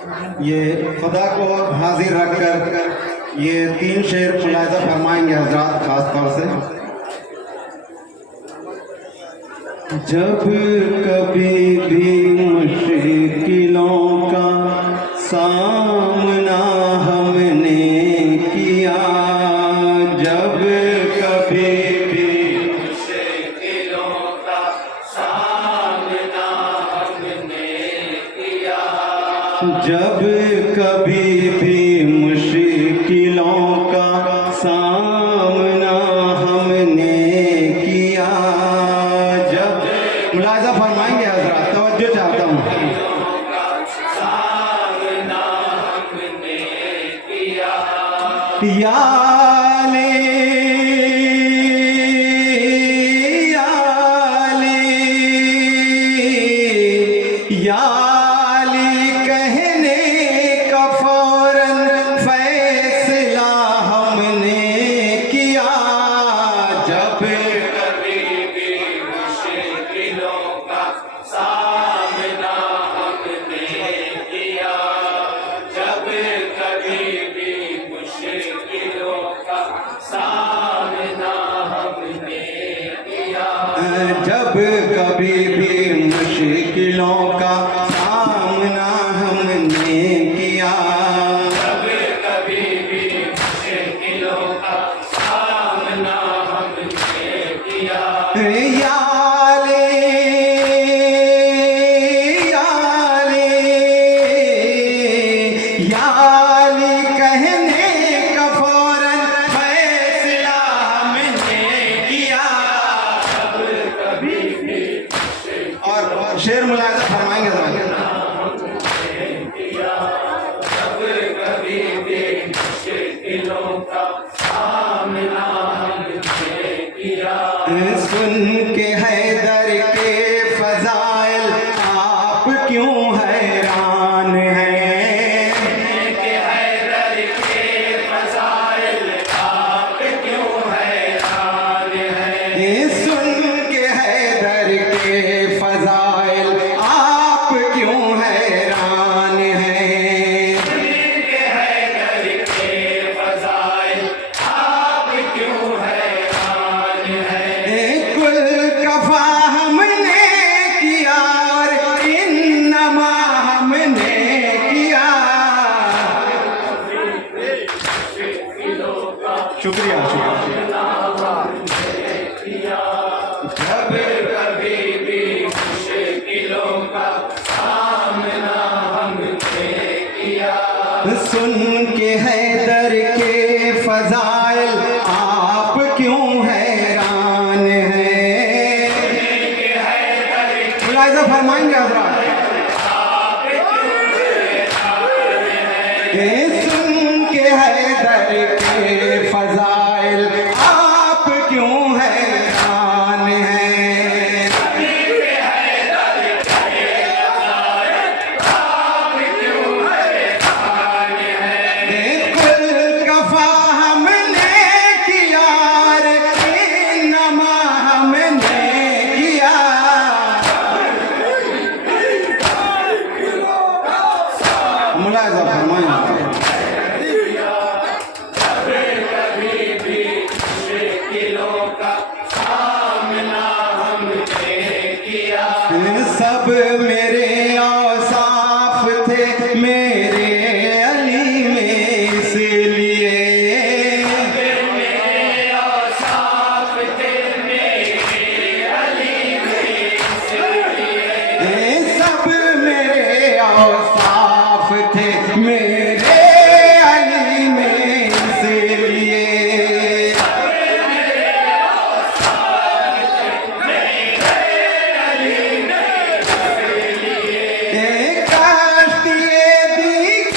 ये खुदा को हाजिर रखकर ये 3 शेर मुलाहिज़ा फरमाएंगे हजरात खास तौर से। जब कभी भी मुश्किलों का सामना हमने किया, जब कभी भी मुश्किलों का सामना हमने किया, जब कभी भी मुश्किलों का सामना हमने किया, जब मुलाहिज़ा फरमाएंगे हज़रात, तवज्जो चाहता हूँ। याले याले याले कहने का फौरन फैसला हमने किया, जब कभी भी मुश्किलों का सामना हमने किया, जब कभी भी मुश्किलों का सामना हमने किया, जब कभी भी मुश्किलों का सामना हमने किया, जब कभी भी मुश्किलों का सामना हमने किया। याले याले याले कहने का फौरन फैसला हमने किया, जब कभी भी और शेर मुलाहिज़ा फरमाएंगे जरा। जब कभी भी मुश्किलों का सामना हमने किया, सुन के हैदर के फजाइल आप क्यों हैरान हैं, के हैदर के फजाइल आप क्यों हैरान हैं, सुन के हैदर के फजाइल आप क्यों हैरान हैं, के हैदर के फजाइल आप क्यों हैरान हैं, कुल कफा हमने किया और इन्नमा हमने किया। शुक्रिया शुक्रिया। जब कभी भी मुश्किलों का सामना हमने किया, सुन के हैदर के फजाइल आप क्यों हैरान हैं, मुलाहिज़ा फरमाएंगे हज़रात। सुन के हैदर के फजाइल आप क्यों हैरान हैं, कुल कफा हमने किया रे, इन्नमा हमने किया, मुलाहिज़ा फरमाएंगे। सब मेरे औसाफ थे मेरे अली में, इसलिए मेरे औसाफ थे मेरे अली में, इसलिए सब मेरे औसाफ थे मेरे अली में, इसलिए कश्तिए दी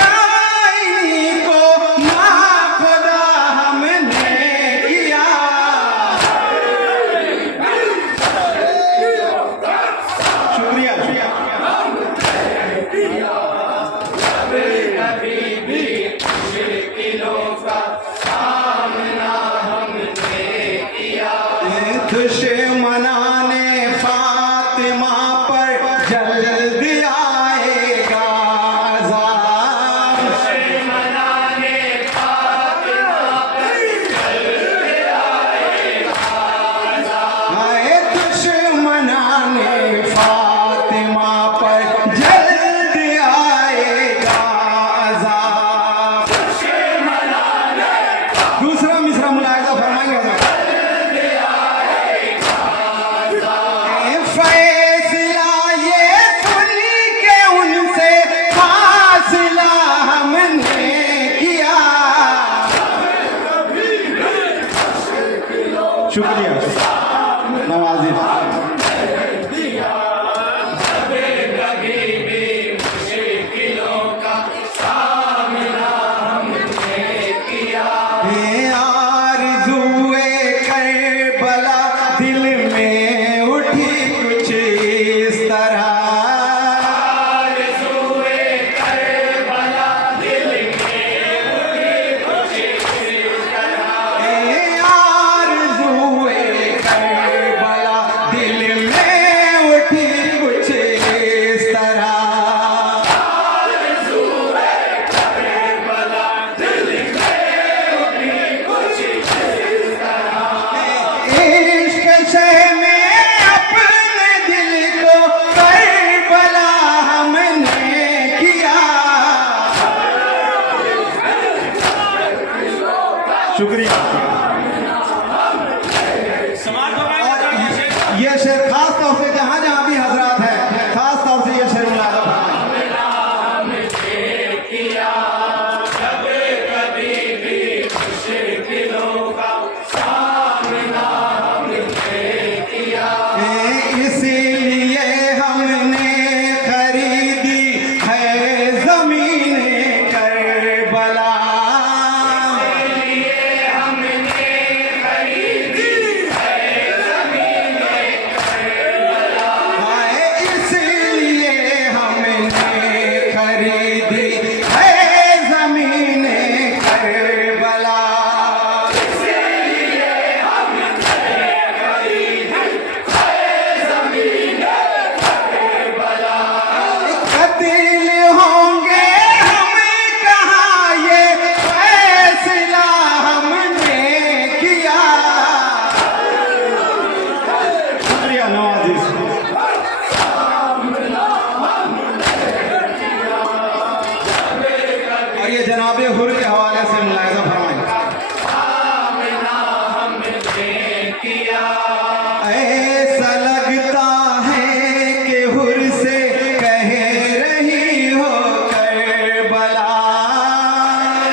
शुक्रिया। ये शेर खास तौर से जहां जहां भी हजरात है, खास तौर से ये शेर मुलाजा जनाबे हुर के हवाले से मुलाहिजा फरमाएं। ऐसा लगता है कि हुर से कह रही हो करबला,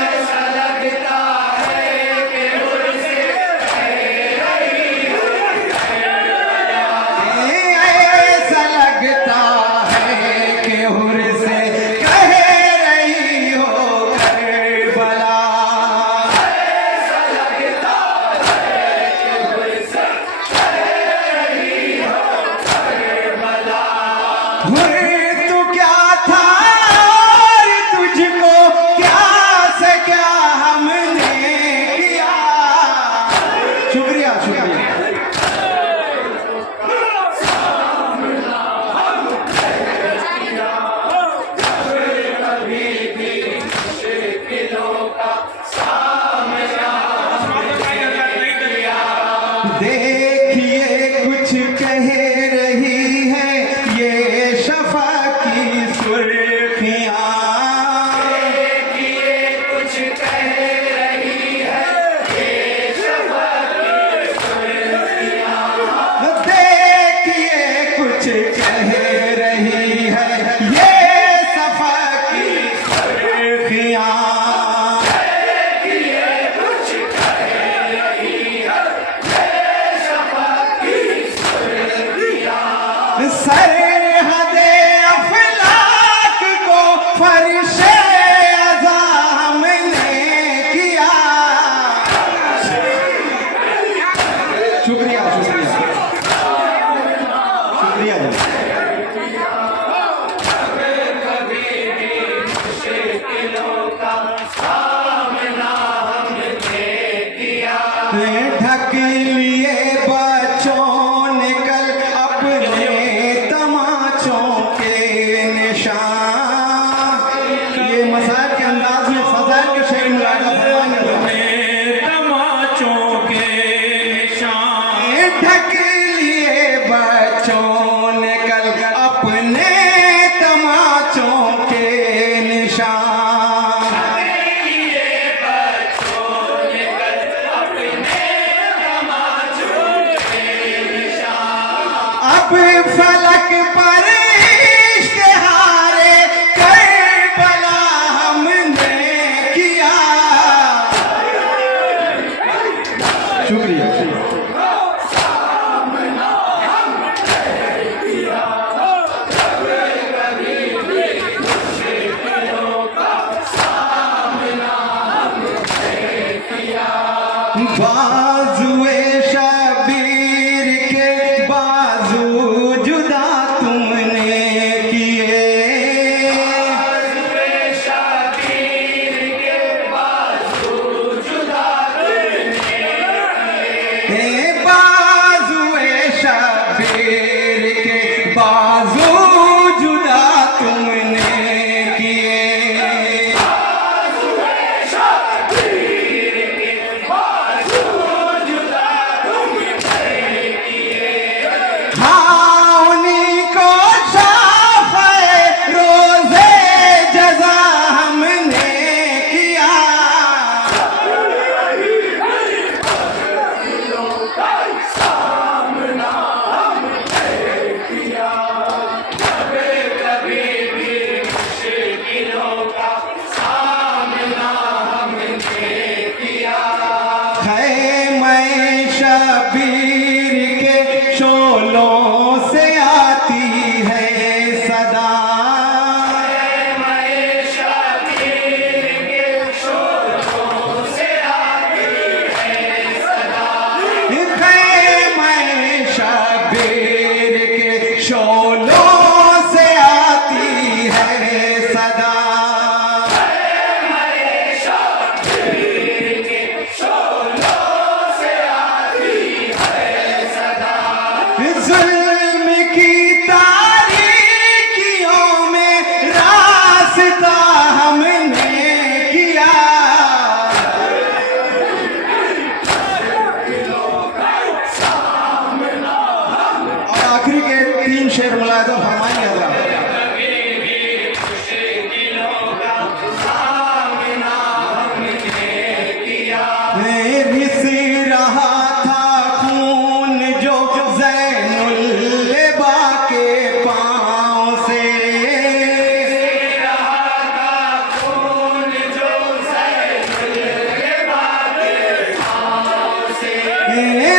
ऐसा लगता है कि हुर से कह रही हो करबला, ऐसा लगता है कि हुर से तू क्या था और तुझको क्या से क्या हमने किया। शुक्रिया शुक्रिया। देखिए कुछ कह रही है ये शफा की सुर्खियां, देखिए कुछ कह रही है ये शफा की सुर्खियां, देखिए कुछ कह रही है ये शफा की सुर्खियां, सरहदे अफलाक को फरिशे अज़ा हमने किया। शुक्रिया शुक्रिया शुक्रिया ढक लिए बच्चों ने कल अपने तमाचों के निशान। ये मसाइल के अंदाज में फज़ाइल के शेर मुलाहिजा फरमाएंगे। तमाचों के निशान ढक लिए बच्चों ने कल अपने तमाचों के निशान, अब फलक पर इश्क हारे करबला हमने किया। शुक्रिया बाजुए शबीर के बाजू जुदा तुमने किए, बाजुए शबीर के बाजू जुदा तुमने किए, बाजुए शबीर के बाजू जुदा तुमने किए, बाजुए शबीर के बाजू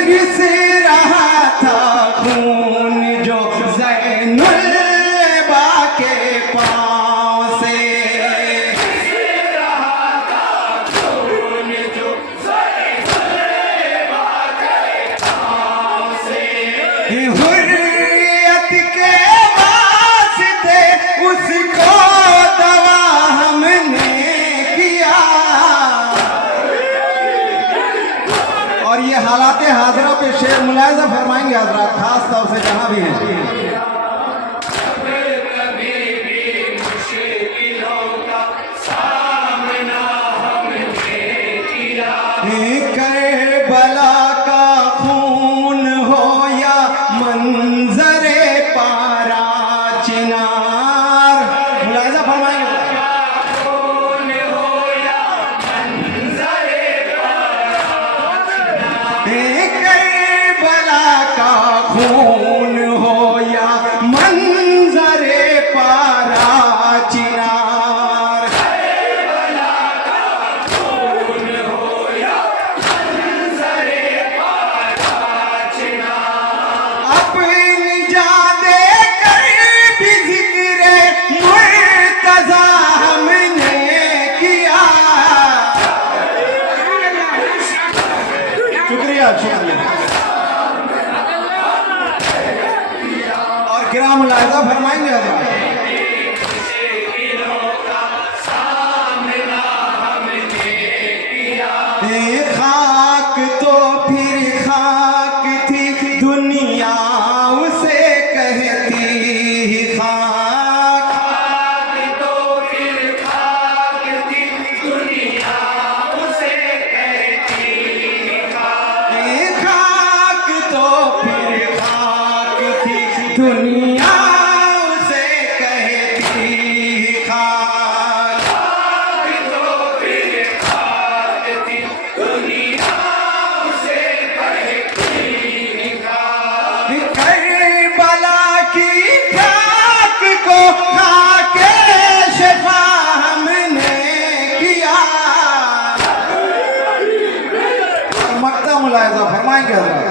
रिस रहा था खून जो ज़ैनुल बाके पाँव से, हुर्रियत के वास्ते उसको दवा हमने किया। और ये हालात हाजरा पे शेर मुलाहिजा फरमाएंगे हजरात, खास तौर से जहां भी हैं। करबला का खून हो या मंजरे पारा चिनार, मुलाहिजा फरमाएंगे। करबला का खून हो या मंजरे पारा चिनार, अपनी जान देकर भी जिक्र मुर्तज़ा हमने किया। शुक्रिया शुक्रिया। और गिरा मुलाहिजा फरमाएंगे हजरात। खाक तो फिर खाक थी दुनिया उसे कहती खाक, तो फिर खाक थी दुनिया उसे कहती खाक, खाक तो फिर खाक थी दुनिया उसे कहती खाक, तो फिर खाक थी दुनिया उसे कहती खाक। करबला की खाक को खाके शिफा हमने किया। मक्ता मुलाहिजा फरमाएंगे हजरात।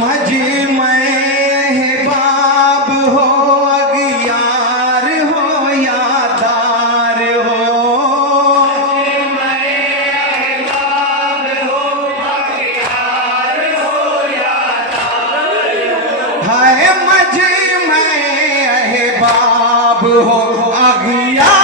मजमे बाब हो अगियार हो यादार हो, हाय मजमे बाब हो अगियार